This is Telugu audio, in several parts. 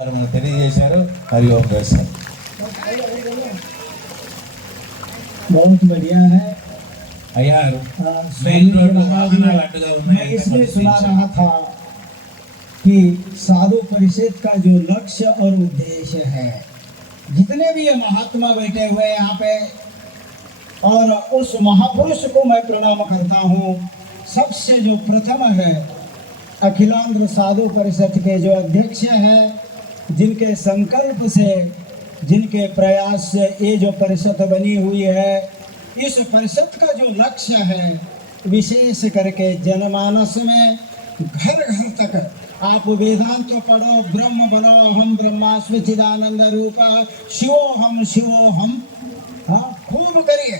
తెలియజేశారు. हरि ओम दर्शन बहुत बढ़िया है। मैं इसलिए सुना रहा था कि साधु परिषद का जो लक्ष्य और उद्देश्य है, जितने भी ये महात्मा बैठे हुए हैं यहाँ पे, और उस महापुरुष को मैं प्रणाम करता हूँ। सबसे जो प्रथम है अखिलांध्र साधु परिषद के जो अध्यक्ष हैं, जिनके संकल्प से, जिनके प्रयास से ये जो परिषद बनी हुई है, इस परिषद का जो लक्ष्य है विशेष करके जनमानस में घर घर तक आप वेदांत तो पढ़ो, ब्रह्म बनो, हम ब्रह्मास्मि चिदानंद रूप शिवोहम, हाँ खूब करिए।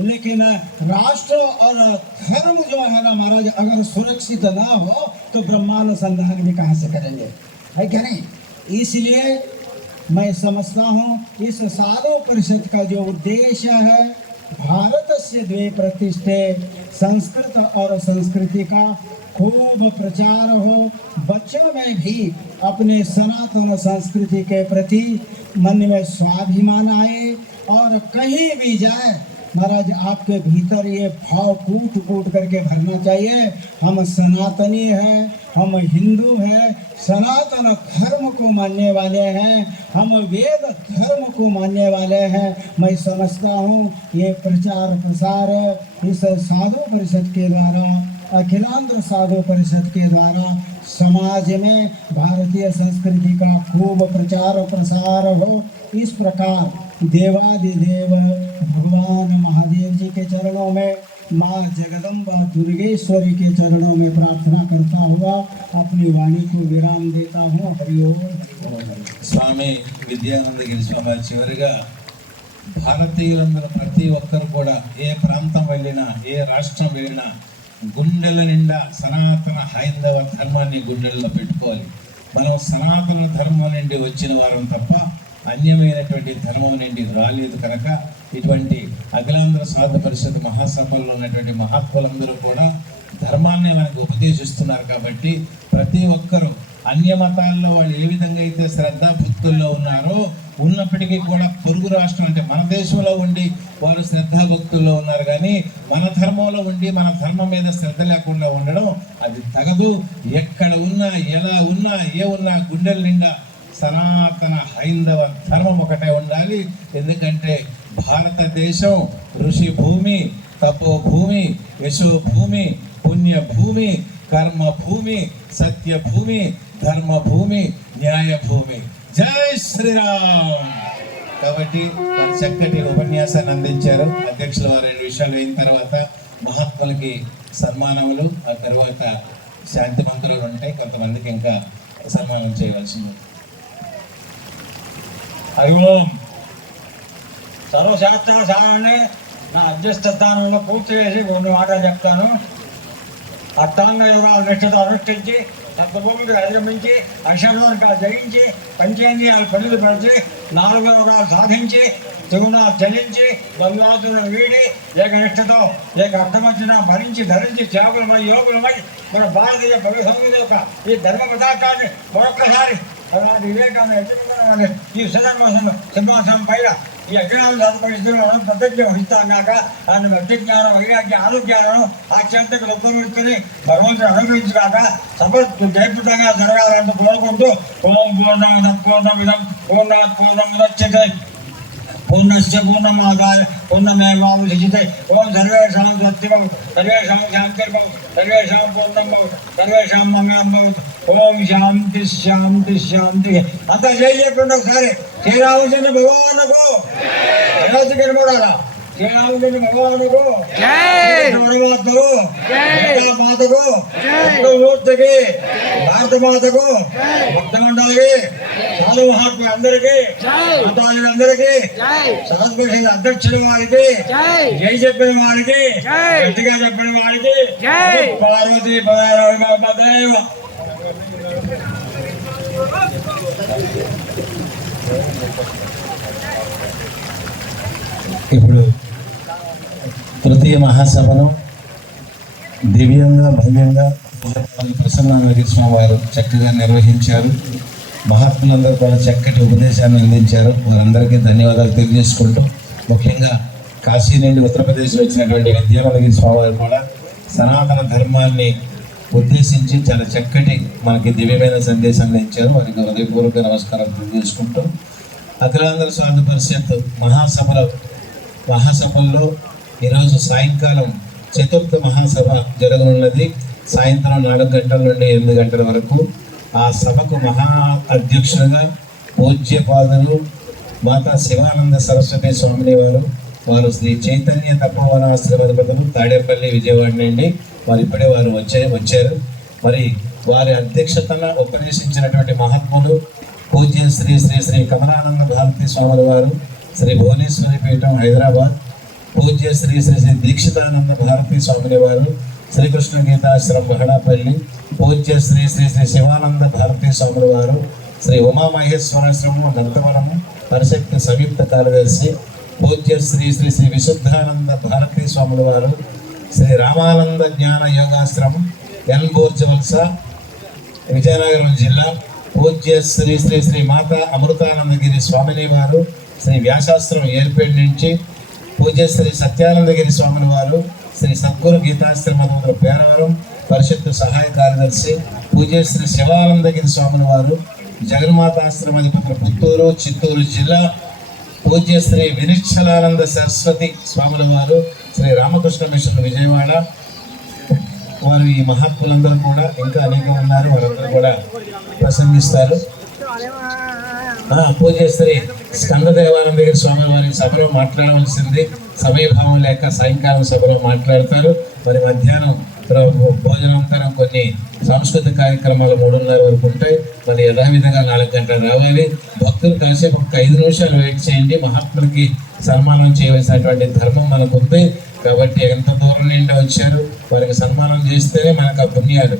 लेकिन राष्ट्र और धर्म जो है ना महाराज, अगर सुरक्षित ना हो तो ब्रह्मानुसंधान भी कहाँ से करेंगे, है क्या नहीं? इसलिए मैं समझता हूँ इस साधु परिषद का जो उद्देश्य है, भारत से द्वे प्रतिष्ठे, संस्कृत और संस्कृति का खूब प्रचार हो, बच्चों में भी अपने सनातन संस्कृति के प्रति मन में स्वाभिमान आए, और कहीं भी जाए महाराज आपके भीतर ये भाव कूट कूट करके भरना चाहिए, हम सनातनी हैं, हम हिंदू हैं, सनातन धर्म को मानने वाले हैं, हम वेद धर्म को मानने वाले हैं। मैं समझता हूँ ये प्रचार प्रसार इस साधु परिषद के द्वारा, अखिलांध्र साधु परिषद के द्वारा समाज में भारतीय संस्कृति का खूब प्रचार प्रसार हो। इस प्रकार देवादिदेव भगवान महादेव जी के चरणों में, माँ जगदम्बा दुर्गेश्वरी के चरणों में प्रार्थना करता हुआ अपनी वाणी को विराम देता हूँ। हरि ओम। స్వామి విద్యానందగిరి స్వామి చివరిగా భారతీయులందరూ ప్రతి ఒక్కరు కూడా ఏ ప్రాంతం వెళ్ళినా, ఏ రాష్ట్రం వెళ్ళినా గుండెల నిండా సనాతన హైందవ ధర్మాన్ని గుండెల్లో పెట్టుకోవాలి. మనం సనాతన ధర్మం నుండి వచ్చిన వారం తప్ప అన్యమైనటువంటి ధర్మం నుండి రాలేదు కనుక ఇటువంటి అఖిలాంధ్ర సాధు పరిషత్ మహాసభల్లో ఉన్నటువంటి మహాత్ములందరూ కూడా ధర్మాన్ని మనకు ఉపదేశిస్తున్నారు. కాబట్టి ప్రతి ఒక్కరూ అన్య మతాల్లో వాళ్ళు ఏ విధంగా అయితే శ్రద్ధాభక్తుల్లో ఉన్నారో, ఉన్నప్పటికీ కూడా పొరుగు రాష్ట్రం అంటే మన దేశంలో ఉండి వారు శ్రద్ధాభక్తుల్లో ఉన్నారు, కానీ మన ధర్మంలో ఉండి మన ధర్మం మీద శ్రద్ధ లేకుండా ఉండడం అది తగదు. ఎక్కడ ఉన్నా, ఎలా ఉన్నా, ఏ ఉన్నా గుండెల నిండా సనాతన హైందవ ధర్మం ఒకటే ఉండాలి. ఎందుకంటే భారతదేశం ఋషి భూమి, తపో భూమి, యశో భూమి, పుణ్య భూమి, కర్మ భూమి, సత్య భూమి, ధర్మ భూమి, న్యాయ భూమి. జై శ్రీరామ్. కాబట్టి వారు చక్కటి ఉపన్యాసాన్ని అందించారు. అధ్యక్షుల వారు 2 విషయాలు అయిన తర్వాత మహాత్ములకి సన్మానములు, ఆ తర్వాత శాంతి మంత్రాలు ఉంటాయి. కొంతమందికి ఇంకా సన్మానం చేయవలసింది. హరి ఓం. సర్వశాస్త్ర సారాన్ని నా అధ్యక్ష స్థానంలో పూర్తి చేసి 2 మాటలు చెప్తాను. అష్టాంగ యోగాలు నిష్ఠతో అనుష్ఠించి, సప్తభూమికి అధిగమించి, అషడోనికాలు జయించి, పంచేంద్రియాలు పరిధి 4 యోగాలు సాధించి, త్రిగుణాలు చెల్లించి, బంధువాదులను వీడి, ఏకనిష్టతో ఏక అర్థమర్చన భరించి ధరించి త్యాగులమై యోగులమై మన భారతీయ భవ్య సంస్కృతి యొక్క ఈ ధర్మ పతాకాన్ని మరొక్కసారి వివేకానంద ఈ సదర్భంలో సింహాసనం పైన ఈ అజ్ఞాన పరిస్థితులను ప్రతిజ్ఞ వహిస్తాం కాక దాన్ని భక్తి జ్ఞానం, వైరాగ్య, ఆరోగ్యాలను ఆ చెంతకు ఉపయోగించుకుని భగవంతుడు అనుగ్రహించుగాక సభ జయప్రదంగా జరగాలంటూ కోరుకుంటూ ఓం పూర్ణమిదం పూర్ణాత్ పూర్ణముదచ్యతే పూర్ణస్య పూర్ణమాదాయ పూర్ణమేవావశిష్యతే. ఓం సర్వేషాం సత్యం సర్వేషాం శాంతిర్భవ సర్వేషాం పూర్ణం భవ సర్వేషాం మంగళం భవతు. ఓం శాంతి శాంతి శాంతి. అంతా చేయకుండా ఒకసారి శ్రీరామచంద్ర భగవానుకు అయోధ్యకి కూడా శ్రీరామచంద్ర భగవానుకు పరమాత్మకు మాతకు మూర్తికి భారత మాతకు భక్త మండలికి సాధు మహాత్ములు అందరికీ మతాలందరికీ సరస్వతి అధ్యక్షుల వారికి జై చెప్పిన వారికి గట్టిగా చెప్పిన వారికి పార్వతీ పదేవ. ఇప్పుడు తృతీయ మహాసభను దివ్యంగా భవ్యంగా ప్రసన్న స్వామి వారు చక్కగా నిర్వహించారు. మహాత్ములందరూ కూడా చక్కటి ఉపదేశాన్ని అందించారు. వారందరికీ ధన్యవాదాలు తెలియజేసుకుంటూ, ముఖ్యంగా కాశీ నుండి ఉత్తరప్రదేశ్లో వచ్చినటువంటి విద్యానగిరి స్వామివారు కూడా సనాతన ధర్మాన్ని ఉద్దేశించి చాలా చక్కటి మనకి దివ్యమైన సందేశాన్ని ఇచ్చారు. వారికి హృదయపూర్వక నమస్కారాలు తెలియజేసుకుంటూ, అఖిలాంధ్ర స్వామి పరిషత్ మహాసభల్లో ఈరోజు సాయంకాలం చతుర్థ మహాసభ జరగనున్నది. సాయంత్రం 4 గంటల నుండి 8 గంటల వరకు. ఆ సభకు మహా అధ్యక్షులుగా పూజ్యపాదులు మాతా శివానంద సరస్వతి స్వామిని వారు శ్రీ చైతన్య తపోవనాశ్రమాధిపతులు తాడేపల్లి విజయవాడ నుండి ఇప్పుడే వారు వచ్చారు. మరి వారి అధ్యక్షతన ఉపదేశించినటువంటి మహాత్ములు పూజ్య శ్రీ శ్రీ శ్రీ కమలానంద భారతి స్వాముల వారు, శ్రీ భువనేశ్వరి పీఠం హైదరాబాద్, పూజ్య శ్రీ శ్రీ శ్రీ దీక్షితానంద భారతి స్వామిని వారు శ్రీకృష్ణ గీతాశ్రమం మహడాపల్లి, పూజ్య శ్రీ శ్రీ శ్రీ శివానంద భారతి స్వాముల వారు శ్రీ ఉమామహేశ్వరాశ్రమం నంతవరము పరిషత్ సంయుక్త కార్యదర్శి, పూజ్య శ్రీ శ్రీ శ్రీ విశుద్ధానంద భారతీ స్వాముల వారు శ్రీ రామానంద జ్ఞాన యోగాశ్రమం ఎన్బోర్జవల్స విజయనగరం జిల్లా, పూజ్య శ్రీ శ్రీ శ్రీ మాతా అమృతానందగిరి స్వామిని వారు శ్రీ వ్యాసాశ్రమం ఏర్పేట నుంచి, పూజ్య శ్రీ సత్యానందగిరి స్వామిని వారు శ్రీ సద్గురు గీతాశ్రమం పేరవరం పరిషత్ సహాయ కార్యదర్శి, పూజ్య శ్రీ శివానందగిరి స్వామిని వారు జగన్మాతాశ్రమాధిపతులు పుత్తూరు చిత్తూరు జిల్లా, పూజ్య శ్రీ వినిశ్చలానంద సరస్వతి స్వాముల వారు శ్రీ రామకృష్ణ మిషన్ విజయవాడ. వారు ఈ మహాత్ములందరూ కూడా ఇంకా అనేకం ఉన్నారు, వారందరూ కూడా ప్రసంగిస్తారు. పూజ్య శ్రీ స్కందదేవానందగిరి స్వామి వారి సభలో మాట్లాడవలసింది, సమయభావం లేక సాయంకాలం సభలో మాట్లాడతారు. మరి మధ్యాహ్నం భోజనాంతరం కొన్ని సాంస్కృతిక కార్యక్రమాలు 3:30 వరకు ఉంటాయి. మరి యథావిధిగా 4 గంటలు రావాలి. భక్తులు కాసేపు ఒక 5 నిమిషాలు వెయిట్ చేయండి. మహాత్ములకి సన్మానం చేయవలసినటువంటి ధర్మం మనకు ఉంది కాబట్టి ఎంత దూరం నుండి వచ్చారు వారికి సన్మానం చేస్తేనే మనకు ఆ పుణ్యాలు.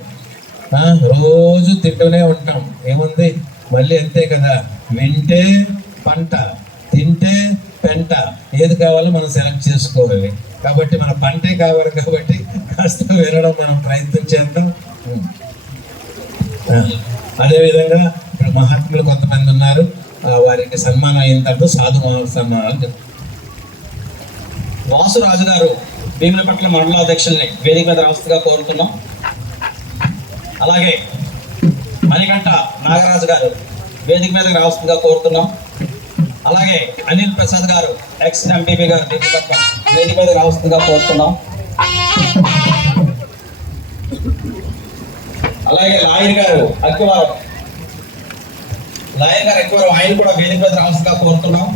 రోజు తింటూనే ఉంటాం, ఏముంది మళ్ళీ అంతే కదా. వింటే పంట, తింటే పెంట, ఏది కావాలో మనం సెలెక్ట్ చేసుకోవాలి. కాబట్టి మన పంటే కావాలి కాబట్టి కాస్త వినడం మనం ప్రయత్నం చేద్దాం. అదేవిధంగా ఇప్పుడు మహాత్ములు కొంతమంది ఉన్నారు, వారికి సన్మానం అయిన తర్వాత సాధు సన్మానాలు. వాసురాజు గారు భీములపట్ల మండల అధ్యక్షుల్ని వేదిక మీద రాష్ట్రంగా కోరుతున్నాం. అలాగే మణికంఠ నాగరాజు గారు వేదిక మీద రాష్ట్రంగా కోరుతున్నాం. అలాగే అనిల్ ప్రసాద్ గారు ఎక్స్ ఎంపీపీ గారు భీములపట్ల వేదిక మీద రాష్ట్రంగా కోరుతున్నాం. అలాగే లాయర్ గారు ఎక్కువ ఆయన కూడా వేదిక మీద రాష్ట్రంగా కోరుతున్నాం.